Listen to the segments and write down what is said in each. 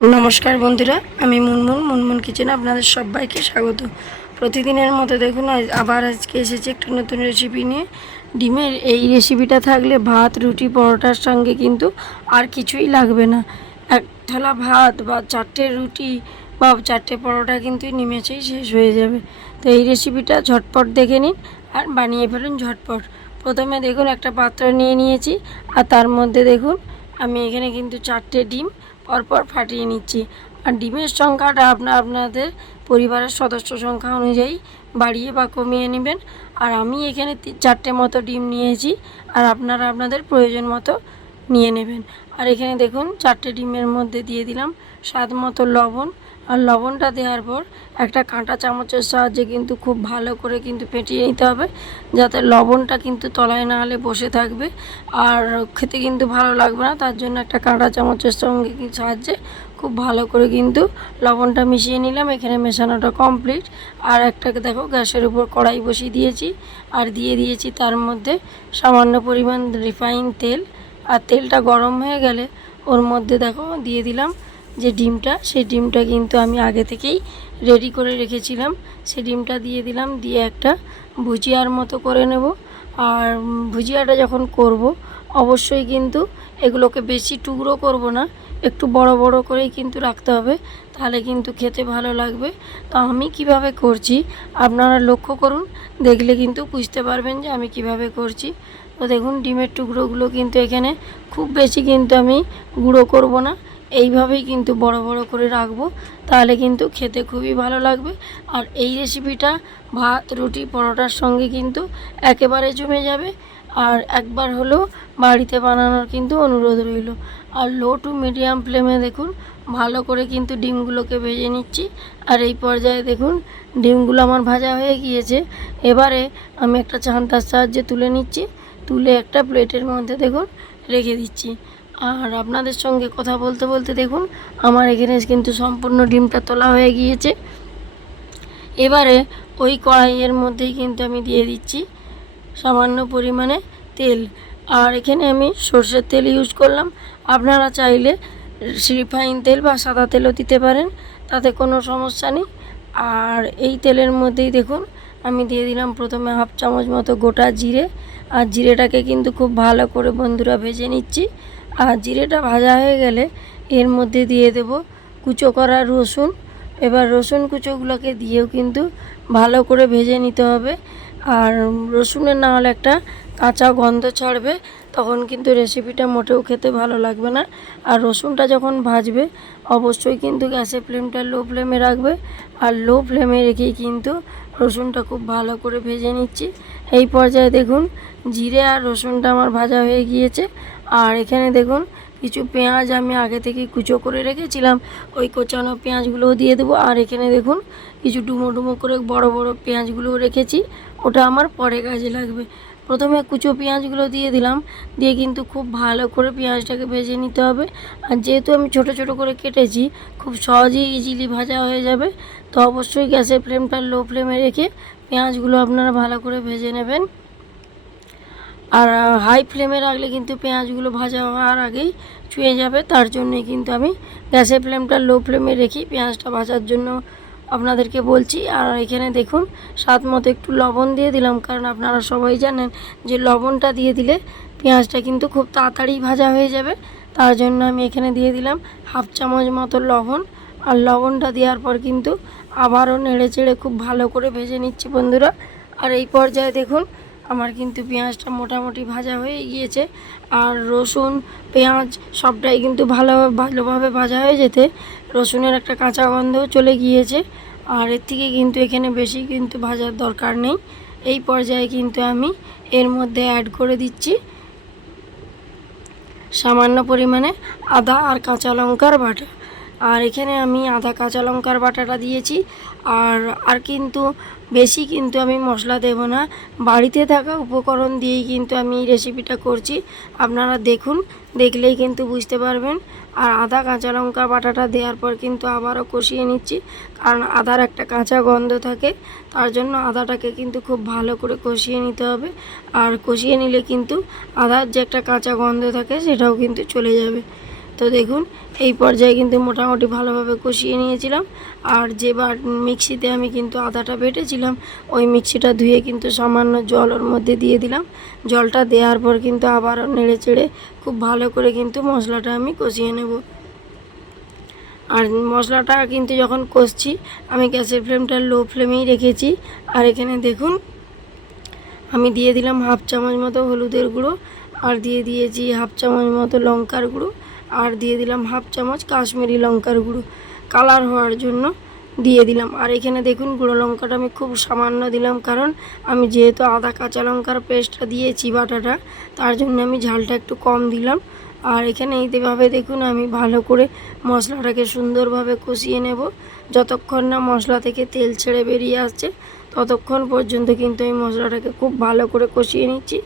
নমস্কার বন্ধুরা, আমি মুনমুন মুনমুন কিচেনে আপনাদের সবাইকে স্বাগত। প্রতিদিনের মতো দেখুন আবার আজকে এসেছি একটা নতুন রেসিপি নিয়ে। ডিমের এই রেসিপিটা থাকলে ভাত, রুটি, পরোটার সঙ্গে কিন্তু আর কিছুই লাগবে না। এক থালা ভাত বা চারটে রুটি বা চারটে পরোটা কিন্তু নিমেছেই শেষ হয়ে যাবে। তো এই রেসিপিটা ঝটপট দেখে নিন আর বানিয়ে ফেলুন ঝটপট। প্রথমে দেখুন, একটা পাত্র নিয়ে নিয়েছি আর তার মধ্যে দেখুন, আমি এখানে কিন্তু চারটে ডিম পরপর ফাটিয়ে নিচ্ছি। আর ডিমের সংখ্যাটা আপনার, আপনাদের পরিবারের সদস্য সংখ্যা অনুযায়ী বাড়িয়ে বা কমিয়ে নেবেন। আর আমি এখানে চারটে মতো ডিম নিয়েছি আর আপনারা আপনাদের প্রয়োজন মতো নিয়ে নেবেন। আর এখানে দেখুন, চারটে ডিমের মধ্যে দিয়ে দিলাম স্বাদ মতো লবণ আর লবণটা দেওয়ার পর একটা কাঁটা চামচের সাহায্যে কিন্তু খুব ভালো করে কিন্তু ফেটিয়ে নিতে হবে, যাতে লবণটা কিন্তু তলায় না হলে বসে থাকবে। আর খেতে কিন্তু ভালো লাগবে না, তার জন্য একটা কাঁটা চামচের সঙ্গে কি- সাহায্যে খুব ভালো করে কিন্তু লবণটা মিশিয়ে নিলাম। এখানে মেশানোটা কমপ্লিট। আর একটাকে দেখো, গ্যাসের উপর কড়াই বসিয়ে দিয়েছি। আর দিয়ে দিয়েছি তার মধ্যে সামান্য পরিমাণ রিফাইন তেল। আর তেলটা গরম হয়ে গেলে ওর মধ্যে দেখো, দিয়ে দিলাম যে ডিমটা, সেই ডিমটা কিন্তু আমি আগে থেকেই রেডি করে রেখেছিলাম। সেই ডিমটা দিয়ে দিলাম, দিয়ে একটা ভুজিয়ার মতো করে নেব। আর ভুজিয়াটা যখন করব, অবশ্যই কিন্তু এগুলোকে বেশি টুকরো করব না, একটু বড় বড় করেই কিন্তু রাখতে হবে, তাহলে কিন্তু খেতে ভালো লাগবে। তো আমি কীভাবে করছি, আপনারা লক্ষ্য করুন, দেখলে কিন্তু বুঝতে পারবেন যে আমি কীভাবে করছি। তো দেখুন, ডিমের টুকরোগুলো কিন্তু এখানে খুব বেশি কিন্তু আমি গুঁড়ো করব না এইভাবেই কিন্তু বড় বড় করে রাখব। তাহলে কিন্তু খেতে খুবই ভালো লাগবে। আর এই রেসিপিটা ভাত, রুটি, পরোটার সঙ্গে কিন্তু একেবারে জমে যাবে। আর একবার হলেও বাড়িতে বানানোর কিন্তু অনুরোধ রইল। আর লো টু মিডিয়াম ফ্লেমে দেখুন, ভালো করে কিন্তু ডিমগুলোকে ভেজে নিচ্ছি। আর এই পর্যায়ে দেখুন, ডিমগুলো আমার ভাজা হয়ে গিয়েছে। এবারে আমি একটা চান্তার সাহায্যে তুলে নিচ্ছি। তুলে একটা প্লেটের মধ্যে দেখুন, রেখে দিচ্ছি। আর আপনাদের সঙ্গে কথা বলতে বলতে দেখুন, আমার এখানে কিন্তু সম্পূর্ণ ডিমটা তোলা হয়ে গিয়েছে। এবারে ওই কড়াইয়ের মধ্যেই কিন্তু আমি দিয়ে দিচ্ছি সামান্য পরিমাণে তেল। আর এখানে আমি সর্ষের তেল ইউজ করলাম। আপনারা চাইলে রিফাইন তেল বা সাদা তেলও দিতে পারেন, তাতে কোনো সমস্যা নেই। আর এই তেলের মধ্যেই দেখুন, আমি দিয়ে দিলাম প্রথমে হাফ চামচ মতো গোটা জিরে। আর জিরেটাকে কিন্তু খুব ভালো করে বন্ধুরা ভেজে নিচ্ছি। আর জিরেটা ভাজা হয়ে গেলে এর মধ্যে দিয়ে দেব কুচো করা রসুন। এবার রসুন কুচোগুলোকে দিয়েও কিন্তু ভালো করে ভেজে নিতে হবে। আর রসুনের না হলে একটা কাঁচা গন্ধ ছাড়বে, তখন কিন্তু রেসিপিটা মোটেও খেতে ভালো লাগবে না। আর রসুনটা যখন ভাজবে, অবশ্যই কিন্তু গ্যাসের ফ্লেমটা লো ফ্লেমে রাখবে। আর লো ফ্লেমে রেখেই কিন্তু রসুনটা খুব ভালো করে ভেজে নিচ্ছি। এই পর্যায়ে দেখুন, জিরে আর রসুনটা আমার ভাজা হয়ে গিয়েছে। আর এখানে দেখুন, কিছু পেঁয়াজ আমি আগে থেকে কুচো করে রেখেছিলাম। ওই কোচানো পেঁয়াজগুলোও দিয়ে দেবো। আর এখানে দেখুন, কিছু ডুমো ডুমো করে বড় বড় পেঁয়াজগুলোও রেখেছি। ওটা আমার পরে কাজে লাগবে। প্রথমে কুচো পেঁয়াজগুলো দিয়ে দিলাম। দিয়ে কিন্তু খুব ভালো করে পেঁয়াজটাকে ভেজে নিতে হবে। আর যেহেতু আমি ছোট ছোট করে কেটেছি, খুব সহজেই ইজিলি ভাজা হয়ে যাবে। তো অবশ্যই গ্যাসের ফ্লেমটা লো ফ্লেমে রেখে পেঁয়াজগুলো আপনারা ভালো করে ভেজে নেবেন। আর হাই ফ্লেমে রাখলে কিন্তু পেঁয়াজগুলো ভাজা হওয়ার আগেই ছুঁয়ে যাবে। তার জন্যই কিন্তু আমি গ্যাসের ফ্লেমটা লো ফ্লেমে রেখে পেঁয়াজটা ভাজার জন্য আপনাদেরকে বলছি। আর এখানে দেখুন, স্বাদ মতো একটু লবণ দিয়ে দিলাম। কারণ আপনারা সবাই জানেন যে লবণটা দিয়ে দিলে পেঁয়াজটা কিন্তু খুব তাড়াতাড়ি ভাজা হয়ে যাবে। তার জন্য আমি এখানে দিয়ে দিলাম হাফ চামচ মতো লবণ। আর লবণটা দেওয়ার পর কিন্তু আবারও নেড়ে চেড়ে খুব ভালো করে ভেজে নিচ্ছি বন্ধুরা। আর এই পর্যায়ে দেখুন আমার কিন্তু পেঁয়াজটা মোটামুটি ভাজা হয়ে গিয়েছে। আর রসুন, পেঁয়াজ সবটাই কিন্তু ভালো, ভালোভাবে ভাজা হয়ে যেতে। রসুনের একটা কাঁচা গন্ধও চলে গিয়েছে। আর এর থেকে কিন্তু এখানে বেশি কিন্তু ভাজার দরকার নেই। এই পর্যায়ে কিন্তু আমি এর মধ্যে অ্যাড করে দিচ্ছি সামান্য পরিমাণে আদা আর কাঁচা লঙ্কার বাটা। আর এখানে আমি আদা কাঁচা লঙ্কার বাটাটা দিয়েছি। আর আর কিন্তু বেশি কিন্তু আমি মশলা দেব না। বাড়িতে থাকা উপকরণ দিয়েই কিন্তু আমি রেসিপিটা করছি। আপনারা দেখুন, দেখলেই কিন্তু বুঝতে পারবেন। আর আদা কাঁচা লঙ্কা বাটাটা দেওয়ার পর কিন্তু আবারও কষিয়ে নিচ্ছি। কারণ আদার একটা কাঁচা গন্ধ থাকে, তার জন্য আদাটাকে কিন্তু খুব ভালো করে কষিয়ে নিতে হবে। আর কষিয়ে নিলে কিন্তু আদার যে একটা কাঁচা গন্ধ থাকে, সেটাও কিন্তু চলে যাবে। তো দেখুন, এই পর্যায়ে কিন্তু মোটামুটি ভালোভাবে কষিয়ে নিয়েছিলাম। আর যে বার মিক্সিতে আমি কিন্তু আদাটা বেটেছিলাম, ওই মিক্সিটা ধুয়ে কিন্তু সামান্য জল ওর মধ্যে দিয়ে দিলাম। জলটা দেওয়ার পর কিন্তু আবারও নেড়ে চেড়ে খুব ভালো করে কিন্তু মশলাটা আমি কষিয়ে নেব। আর মশলাটা কিন্তু যখন কষছি, আমি গ্যাসের ফ্লেমটা লো ফ্লেমেই রেখেছি। আর এখানে দেখুন, আমি দিয়ে দিলাম হাফ চামচ মতো হলুদের গুঁড়ো, আর দিয়ে দিয়েছি হাফ চামচ মতো লঙ্কার গুঁড়ো। আর দিয়ে দিলাম হাফ চামচ কাশ্মীরি লঙ্কার গুঁড়ো। কালার হওয়ার জন্য দিয়ে দিলাম। আর এখানে দেখুন, গুঁড়ো লঙ্কাটা আমি খুব সামান্য দিলাম, কারণ আমি যেহেতু আদা, কাঁচা লঙ্কার পেস্টটা দিয়েছি বাটাটা, তার জন্য আমি ঝালটা একটু কম দিলাম। আর এখানে এইভাবে দেখুন, আমি ভালো করে মশলাটাকে সুন্দরভাবে কষিয়ে নেব। যতক্ষণ না মশলা থেকে তেল ছেড়ে বেরিয়ে আসছে, ততক্ষণ পর্যন্ত কিন্তু আমি মশলাটাকে খুব ভালো করে কষিয়ে নিচ্ছি।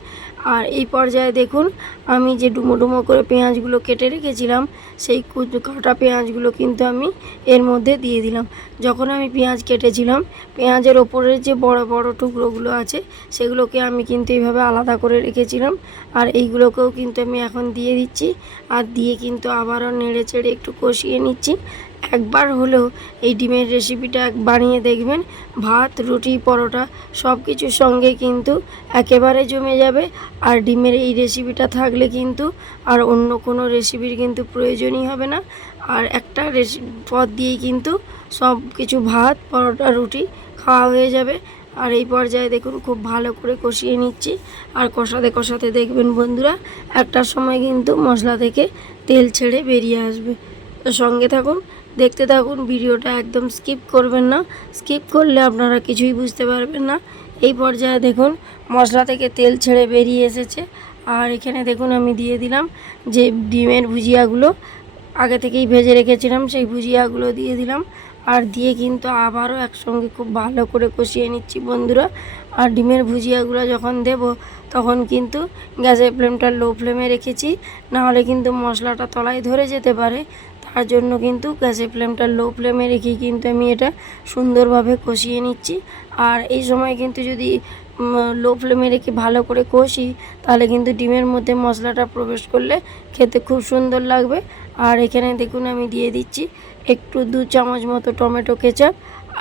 আর এই পর্যায়ে দেখুন, আমি যে ডুমো ডুমো করে পেঁয়াজগুলো কেটে রেখেছিলাম, সেই কাটা পেঁয়াজগুলো কিন্তু আমি এর মধ্যে দিয়ে দিলাম। যখন আমি পেঁয়াজ কেটেছিলাম, পেঁয়াজের ওপরের যে বড় বড় টুকরোগুলো আছে, সেগুলোকে আমি কিন্তু এইভাবে আলাদা করে রেখেছিলাম। আর এইগুলোকেও কিন্তু আমি এখন দিয়ে দিচ্ছি, আর দিয়ে কিন্তু আবারও নেড়ে চেড়ে একটু কষিয়ে নিচ্ছি। একবার হলেও এই ডিমের রেসিপিটা বানিয়ে দেখবেন, ভাত, রুটি, পরোটা সব কিছুর সঙ্গে কিন্তু একেবারে জমে যাবে। আর ডিমের এই রেসিপিটা থাকলে কিন্তু আর অন্য কোনো রেসিপির কিন্তু প্রয়োজনই হবে না। আর একটা পদ দিয়েই কিন্তু সব কিছু ভাত, পরোটা, রুটি খাওয়া হয়ে যাবে। আর এই পর্যায়ে দেখুন খুব ভালো করে কষিয়ে নিচ্ছি। আর কষাতে কষাতে দেখবেন বন্ধুরা একটার সময় কিন্তু মশলা থেকে তেল ছেড়ে বেরিয়ে আসবে। তো সঙ্গে থাকুন, দেখতে থাকুন, ভিডিওটা একদম স্কিপ করবেন না। স্কিপ করলে আপনারা কিছুই বুঝতে পারবেন না। এই পর্যায়ে দেখুন, মশলা থেকে তেল ছেড়ে বেরিয়ে এসেছে। আর এখানে দেখুন, আমি দিয়ে দিলাম যে ডিমের ভুজিয়াগুলো। আগে থেকেই ভেজে রেখেছিলাম, সেই ভুজিয়াগুলো দিয়ে দিলাম। আর দিয়ে কিন্তু আবারও একসঙ্গে খুব ভালো করে কষিয়ে নিচ্ছি বন্ধুরা। আর ডিমের ভুজিয়াগুলো যখন দেব, তখন কিন্তু গ্যাসের ফ্লেমটা লো ফ্লেমে রেখেছি। নাহলে কিন্তু মশলাটা তলায় ধরে যেতে পারে। তার জন্য কিন্তু গ্যাসের ফ্লেমটা লো ফ্লেমে রেখেই কিন্তু আমি এটা সুন্দরভাবে কষিয়ে নিচ্ছি। আর এই সময় কিন্তু যদি লো ফ্লেমে রেখে ভালো করে কষি, তাহলে কিন্তু ডিমের মধ্যে মশলাটা প্রবেশ করলে খেতে খুব সুন্দর লাগবে। আর এখানে দেখুন আমি দিয়ে দিচ্ছি একটু দু চামচ মতো টমেটো কেচাপ।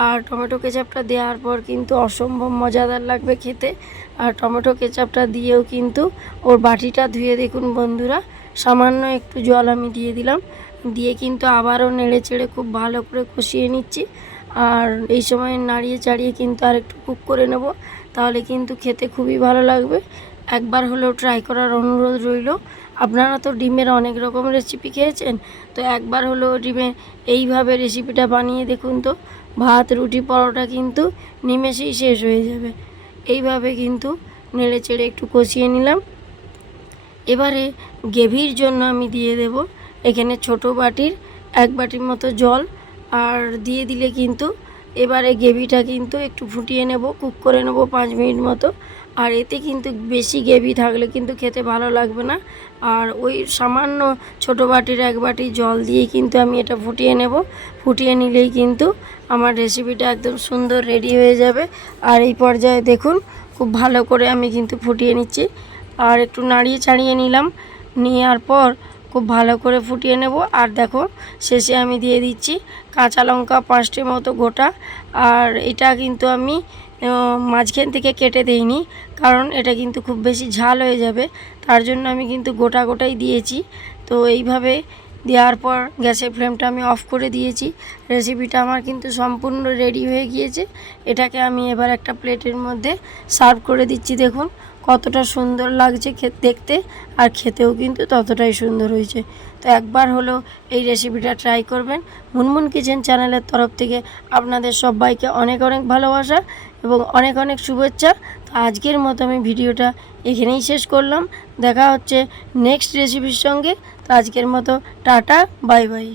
আর টমেটো কেচাপটা দেওয়ার পর কিন্তু অসম্ভব মজাদার লাগবে খেতে। আর টমেটো কেচাপটা দিয়েও কিন্তু ওর বাটিটা ধুয়ে দেখুন বন্ধুরা, সামান্য একটু জল আমি দিয়ে দিলাম। দিয়ে কিন্তু আবারও নেড়ে চেড়ে খুব ভালো করে কষিয়ে নিচ্ছি। আর এই সময় নাড়িয়ে চাড়িয়ে কিন্তু আর একটু কুক করে নেব, তাহলে কিন্তু খেতে খুবই ভালো লাগবে। একবার হলেও ট্রাই করার অনুরোধ রইল। আপনারা তো ডিমের অনেক রকম রেসিপি খেয়েছেন, তো একবার হলেও ডিমের এইভাবে রেসিপিটা বানিয়ে দেখুন তো। ভাত, রুটি, পরোটা কিন্তু নিমেষেই শেষ হয়ে যাবে। এইভাবে কিন্তু নেড়ে চেড়ে একটু কষিয়ে নিলাম। এবারে গ্রেভির জন্য আমি দিয়ে দেব এখানে ছোট বাটির, এক বাটির মতো জল, আর দিয়ে দিলে কিন্তু এবারে গ্রেভিটা কিন্তু একটু ফুটিয়ে নেব, কুক করে নেব পাঁচ মিনিট মতো। আর এতে কিন্তু বেশি গ্রেভি থাকলে কিন্তু খেতে ভালো লাগবে না। আর ওই সামান্য ছোট বাটির, এক বাটি জল দিয়ে কিন্তু আমি এটা ফুটিয়ে নেব। ফুটিয়ে নিলেই কিন্তু আমার রেসিপিটা একদম সুন্দর রেডি হয়ে যাবে। আর এই পর্যায়ে দেখুন, খুব ভালো করে আমি কিন্তু ফুটিয়ে নিচ্ছি। আর একটু নাড়িয়ে ছাড়িয়ে নিলাম। নেওয়ার পর খুব ভালো করে ফুটিয়ে নেব। আর দেখো, শেষে আমি দিয়ে দিচ্ছি কাঁচা লঙ্কা পাঁচটি মতো গোটা। আর এটা কিন্তু আমি মাঝখান থেকে কেটে দেইনি, কারণ এটা কিন্তু খুব বেশি ঝাল হয়ে যাবে। তার জন্য আমি কিন্তু গোটা গোটাই দিয়েছি। তো এইভাবে দেওয়ার পর গ্যাসের ফ্লেমটা আমি অফ করে দিয়েছি। রেসিপিটা আমার কিন্তু সম্পূর্ণ রেডি হয়ে গিয়েছে। এটাকে আমি এবার একটা প্লেটের মধ্যে সার্ভ করে দিচ্ছি, দেখুন। কতটা সুন্দর লাগছে খেতে দেখতে আর খেতেও কিন্তু ততটাই সুন্দর হয়েছে। তো একবার হলেও এই রেসিপিটা ট্রাই করবেন। মুনমুন কিচেন চ্যানেলের তরফ থেকে আপনাদের সবাইকে অনেক অনেক ভালোবাসা এবং অনেক অনেক শুভেচ্ছা। তো আজকের মতো আমি ভিডিওটা এখানেই শেষ করলাম। দেখা হচ্ছে নেক্সট রেসিপির সঙ্গে। তো আজকের মতো টাটা বাই বাই